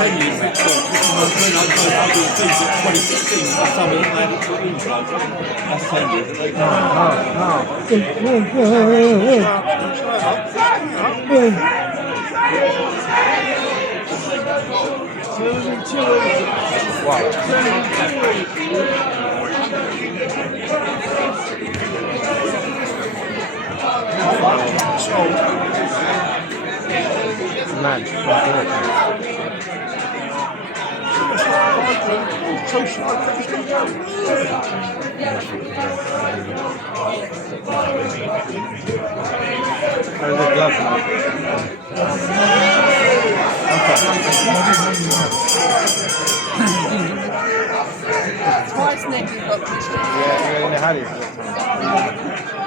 10 years, when I started doing things at 2016, some of them had it to intro. That's 10 years. Man, How's the glove? Twice neck you've got Christian. Yeah, you're in a hurry.